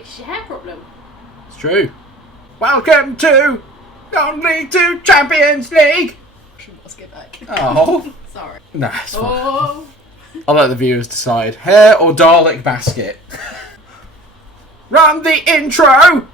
fixes your hair problem. It's true. Welcome to League 2 Champions League. Let's get back. Oh. Sorry. Nah, it's fine. Oh. I'll let the viewers decide. Hair or Dalek basket? Run the intro!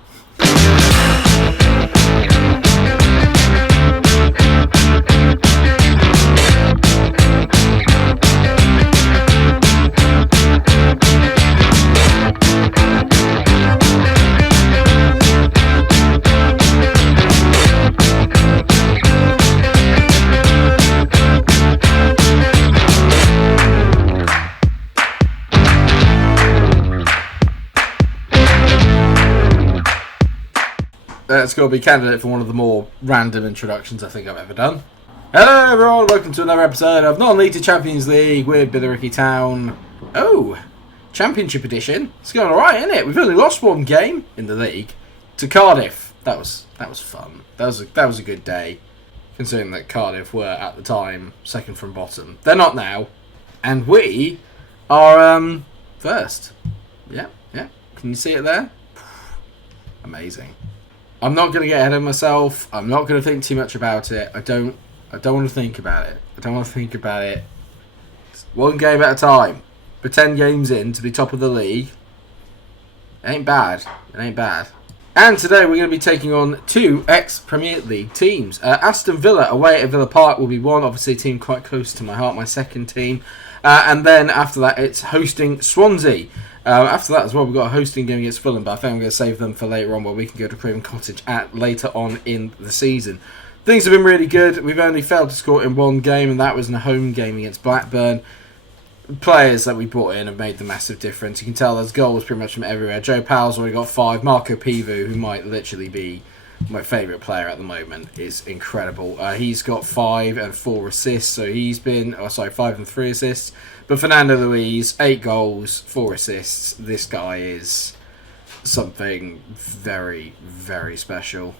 That's got to be candidate for one of the more random introductions I think I've ever done. Hello everyone, welcome to another episode of Non-League to Champions League with Billericay Town. Oh, Championship edition. It's going alright, isn't it? We've only lost one game in the league to Cardiff. That was fun. That was a good day, considering that Cardiff were at the time second from bottom. They're not now, and we are first. Yeah. Can you see it there? Amazing. I'm not going to get ahead of myself. I'm not going to think too much about it. I don't want to think about it. It's one game at a time. We're 10 games in to be top of the league. It ain't bad. And today we're going to be taking on two ex-Premier League teams. Aston Villa away at Villa Park will be one. Obviously a team quite close to my heart, my second team. And then after that it's hosting Swansea. After that as well, we've got a hosting game against Fulham, but I think I'm going to save them for later on, where we can go to Craven Cottage later on in the season. Things have been really good. We've only failed to score in one game, and that was in a home game against Blackburn. Players that we brought in have made the massive difference. You can tell there's goals pretty much from everywhere. Joe Powell's already got 5. Marco Pivu, who might literally be my favourite player at the moment, is incredible. He's got 5 and 4 assists, so he's been... 5 and 3 assists. But Fernando Luis, 8 goals, 4 assists. This guy is something very, very special.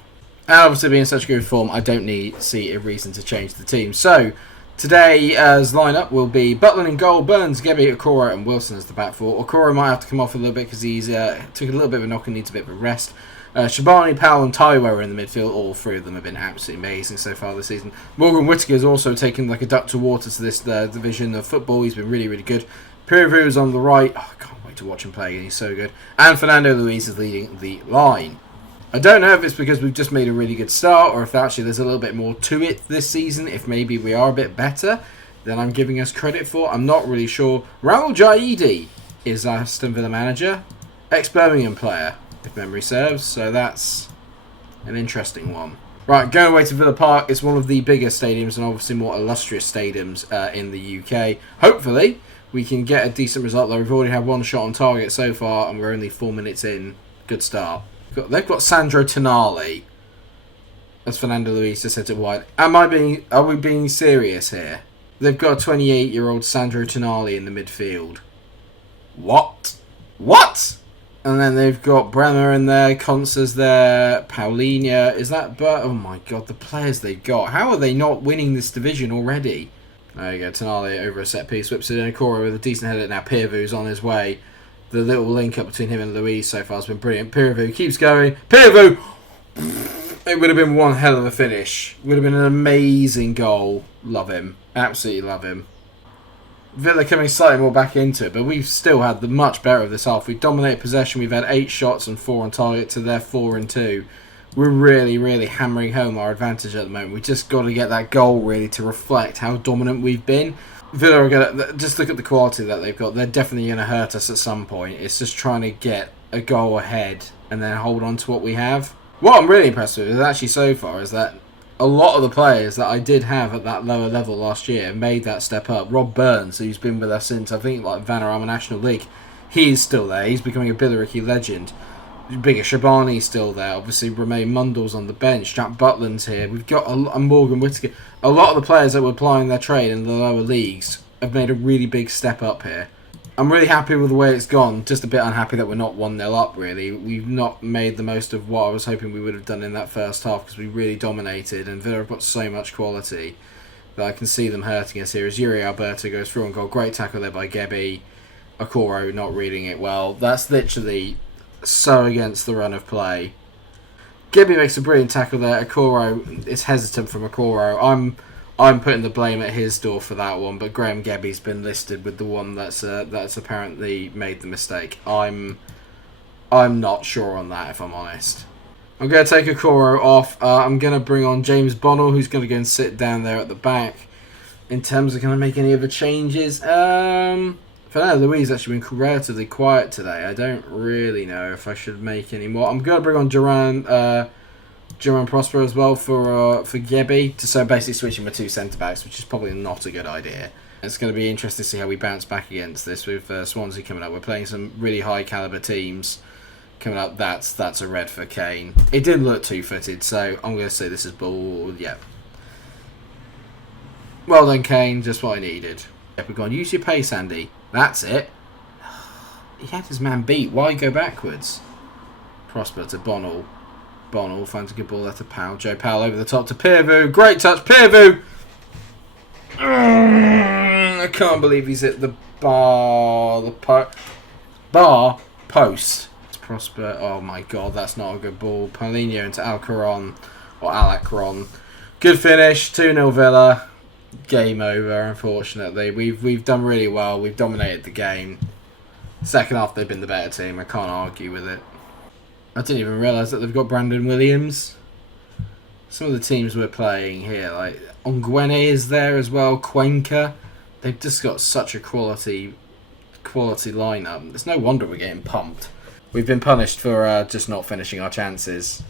And obviously being in such good form, I don't see a reason to change the team. So, today's lineup will be Butland in goal, Burns, Gebbie, Okoro and Wilson as the back four. Okoro might have to come off a little bit because he's took a little bit of a knock and needs a bit of a rest. Shabani, Powell and Taiwo are in the midfield. All three of them have been absolutely amazing so far this season. Morgan Whittaker has also taken like a duck to water to this division of football. He's been really, really good. Piru is on the right. Oh, I can't wait to watch him play again. He's so good. And Fernando Luis is leading the line. I don't know if it's because we've just made a really good start or if actually there's a little bit more to it this season. If maybe we are a bit better than I'm giving us credit for. I'm not really sure. Raul Jaidi is Aston Villa manager. Ex-Birmingham player, if memory serves, so that's an interesting one. Right, going away to Villa Park. It's one of the biggest stadiums and obviously more illustrious stadiums in the UK. Hopefully, we can get a decent result there. We've already had one shot on target so far and we're only 4 minutes in. Good start. They've got Sandro Tonali as Fernando Luis to set it wide. Are we being serious here? They've got a 28-year-old Sandro Tonali in the midfield. What? And then they've got Bremer in there, Consa's there, Paulinho. Is that... oh my god, the players they've got. How are they not winning this division already? There you go, Tonali over a set piece, whips it in. Okoro with a decent header. Now Piru's on his way. The little link up between him and Luis so far has been brilliant. Piru keeps going. Piru! It would have been one hell of a finish. Would have been an amazing goal. Love him. Absolutely love him. Villa coming slightly more back into it, but we've still had the much better of this half. We've dominated possession. We've had 8 shots and 4 on target to their 4 and 2. We're really, really hammering home our advantage at the moment. We just got to get that goal really to reflect how dominant we've been. Villa are going to... Just look at the quality that they've got. They're definitely going to hurt us at some point. It's just trying to get a goal ahead and then hold on to what we have. What I'm really impressed with is actually so far is that a lot of the players that I did have at that lower level last year made that step up. Rob Burns, who's been with us since, I think, like Vanarama National League, he's still there. He's becoming a Billericay legend. Bigger Shabani's still there. Obviously, Romain Mundle's on the bench. Jack Butland's here. We've got a Morgan Whittaker. A lot of the players that were applying their trade in the lower leagues have made a really big step up here. I'm really happy with the way it's gone. Just a bit unhappy that we're not 1-0 up, really. We've not made the most of what I was hoping we would have done in that first half because we really dominated and Villa have got so much quality that I can see them hurting us here as Yuri Alberto goes through and goal. Great tackle there by Gebbie. Okoro not reading it well. That's literally so against the run of play. Gebby makes a brilliant tackle there. Okoro is hesitant from Okoro. I'm putting the blame at his door for that one, but Graham Gebby's been listed with the one that's apparently made the mistake. I'm not sure on that, if I'm honest. I'm going to take Okoro off. I'm going to bring on James Bonnell, who's going to go and sit down there at the back. In terms of can I make any other changes? For now, Louise actually been relatively quiet today. I don't really know if I should make any more. I'm going to bring on Duran Prosper as well for Gebby. So basically switching my two centre-backs, which is probably not a good idea. It's going to be interesting to see how we bounce back against this with Swansea coming up. We're playing some really high-calibre teams coming up. That's a red for Kane. It didn't look two-footed, so I'm going to say this is ball. Yeah. Well done, Kane. Just what I needed. We've gone, use your pace, Andy. That's it. He had his man beat. Why go backwards? Prosper to Bonnell. Bonnell finds a good ball there to Powell. Joe Powell over the top to Peervu. Great touch, Peervu! I can't believe he's at the bar. Bar post. It's Prosper. Oh my god, that's not a good ball. Paulinho into Alcaron. Or Alacron. Good finish. 2-0 Villa. Game over, unfortunately. We've done really well. We've dominated the game. Second half, they've been the better team. I can't argue with it. I didn't even realise that they've got Brandon Williams. Some of the teams we're playing here, like Ongwene is there as well. Cuenca. They've just got such a quality lineup. It's no wonder we're getting pumped. We've been punished for just not finishing our chances.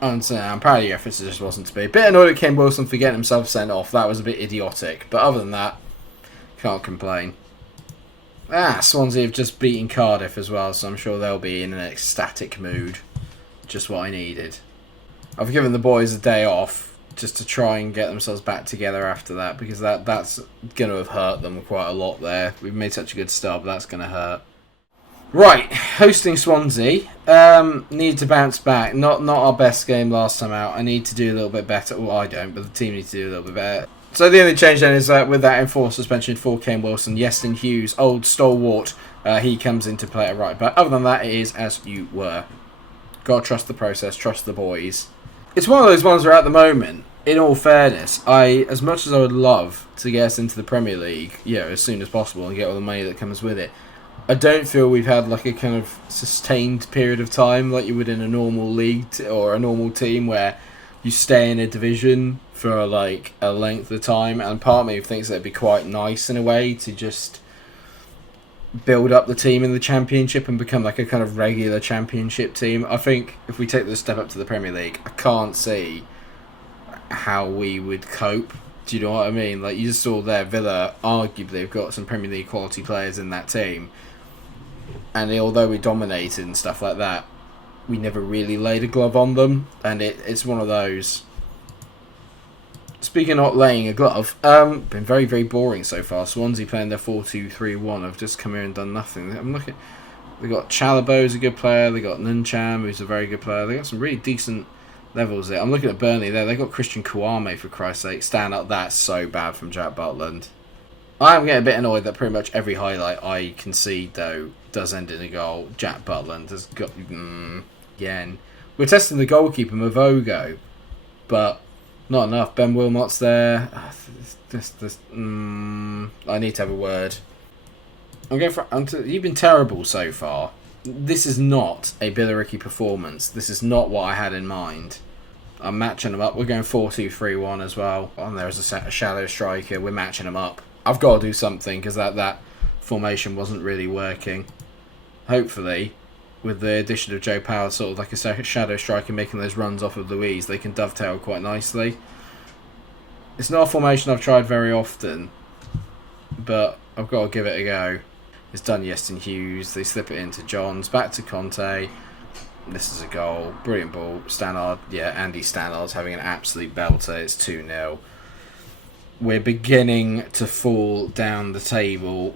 I'm proud of your efforts. It just wasn't to be. A bit annoyed at Ken Wilson for getting himself sent off. That was a bit idiotic. But other than that, can't complain. Swansea have just beaten Cardiff as well, so I'm sure they'll be in an ecstatic mood. Just what I needed. I've given the boys a day off just to try and get themselves back together after that, because that's going to have hurt them quite a lot there. We've made such a good start, but that's going to hurt. Right, hosting Swansea. Need to bounce back. Not our best game last time out. I need to do a little bit better. Well, I don't, but the team needs to do a little bit better. So the only change then is that with that enforced suspension for Kane Wilson, Yestin Hughes, old stalwart, he comes into play at right. But other than that, it is as you were. Got to trust the process, trust the boys. It's one of those ones where at the moment, in all fairness, as much as I would love to get us into the Premier League, as soon as possible and get all the money that comes with it, I don't feel we've had like a kind of sustained period of time like you would in a normal league or a normal team where you stay in a division for like a length of time. And part of me thinks it'd be quite nice in a way to just build up the team in the Championship and become like a kind of regular Championship team. I think if we take the step up to the Premier League, I can't see how we would cope. Do you know what I mean? Like you just saw there, Villa arguably have got some Premier League quality players in that team. And although we dominated and stuff like that, we never really laid a glove on them. And it's one of those. Speaking of not laying a glove, been very, very boring so far. Swansea playing their 4-2-3-1 have just come here and done nothing. I'm looking. They got Chalobah, who's a good player. They got Nuncham, who's a very good player. They got some really decent levels there. I'm looking at Burnley there. They got Christian Kouame, for Christ's sake. Stand up. That's so bad from Jack Butland. I'm getting a bit annoyed that pretty much every highlight I concede, though, does end in a goal. Jack Butland has got... again. We're testing the goalkeeper, Mavogo, but not enough. Ben Wilmot's there. I need to have a word. I'm going for... You've been terrible so far. This is not a Billericay performance. This is not what I had in mind. I'm matching them up. We're going 4-2-3-1 as well. On there is a shadow striker. We're matching them up. I've got to do something because that formation wasn't really working. Hopefully, with the addition of Joe Powell, sort of like a shadow striker making those runs off of Louise, they can dovetail quite nicely. It's not a formation I've tried very often, but I've got to give it a go. It's done Yestin Hughes. They slip it into Johns. Back to Conte. This is a goal. Brilliant ball. Stannard. Yeah, Andy Stannard's having an absolute belter. It's 2-0. We're beginning to fall down the table.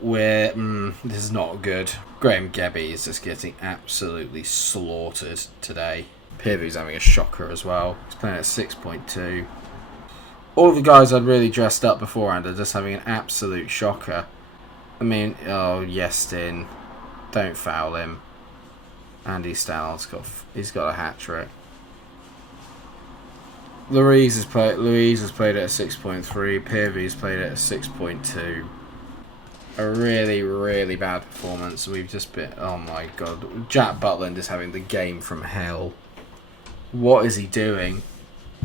This is not good. Graham Gebby is just getting absolutely slaughtered today. Peervu's having a shocker as well. He's playing at 6.2. All the guys I'd really dressed up beforehand are just having an absolute shocker. I mean, Yestin, don't foul him. Andy Stowell's got a hat trick. Louise has played it at 6.3. Pearvy's played it at 6.2. A really, really bad performance. We've just been... Oh my god. Jack Butland is having the game from hell. What is he doing?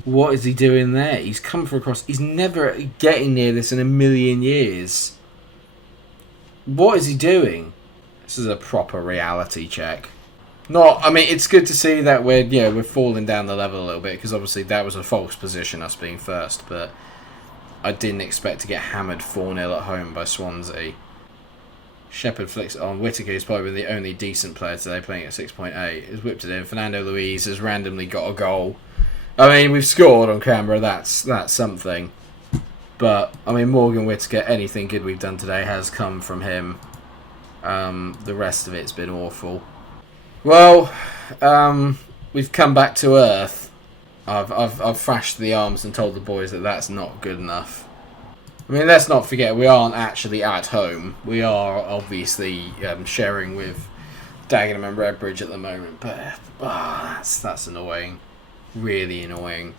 What is he doing there? He's come from across... He's never getting near this in a million years. What is he doing? This is a proper reality check. I mean, it's good to see that we're falling down the level a little bit, because obviously that was a false position, us being first, but I didn't expect to get hammered 4-0 at home by Swansea. Shepherd flicks it on. Whittaker is probably the only decent player today, playing at 6.8. Has whipped it in. Fernando Luis has randomly got a goal. I mean, we've scored on camera. That's something. But I mean, Morgan Whittaker, anything good we've done today has come from him. The rest of it's been awful. Well, we've come back to earth. I've thrashed the arms and told the boys that that's not good enough. I mean, let's not forget, we aren't actually at home. We are obviously sharing with Dagenham and Redbridge at the moment, but that's annoying. Really annoying.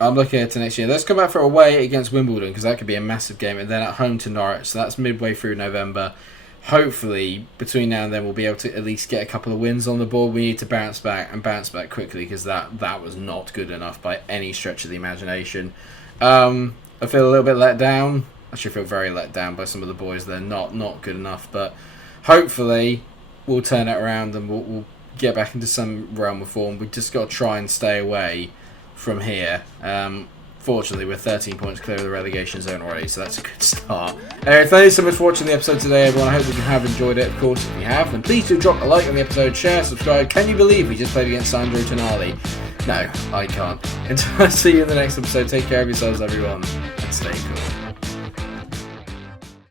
I'm looking at to next year. Let's come back for away against Wimbledon, because that could be a massive game, and then at home to Norwich, so that's midway through November. Hopefully, between now and then, we'll be able to at least get a couple of wins on the board. We need to bounce back quickly, because that was not good enough by any stretch of the imagination. I feel a little bit let down. Actually, I feel very let down by some of the boys. They're not good enough, but hopefully we'll turn it around and we'll get back into some realm of form. We've just got to try and stay away from here. Fortunately, we're 13 points clear of the relegation zone already, so that's a good start. Anyway, thank you so much for watching the episode today, everyone. I hope that you have enjoyed it. Of course, if you have, then please do drop a like on the episode, share, subscribe. Can you believe we just played against Sandro Tonali? No, I can't. Until I see you in the next episode, take care of yourselves, everyone, and stay cool.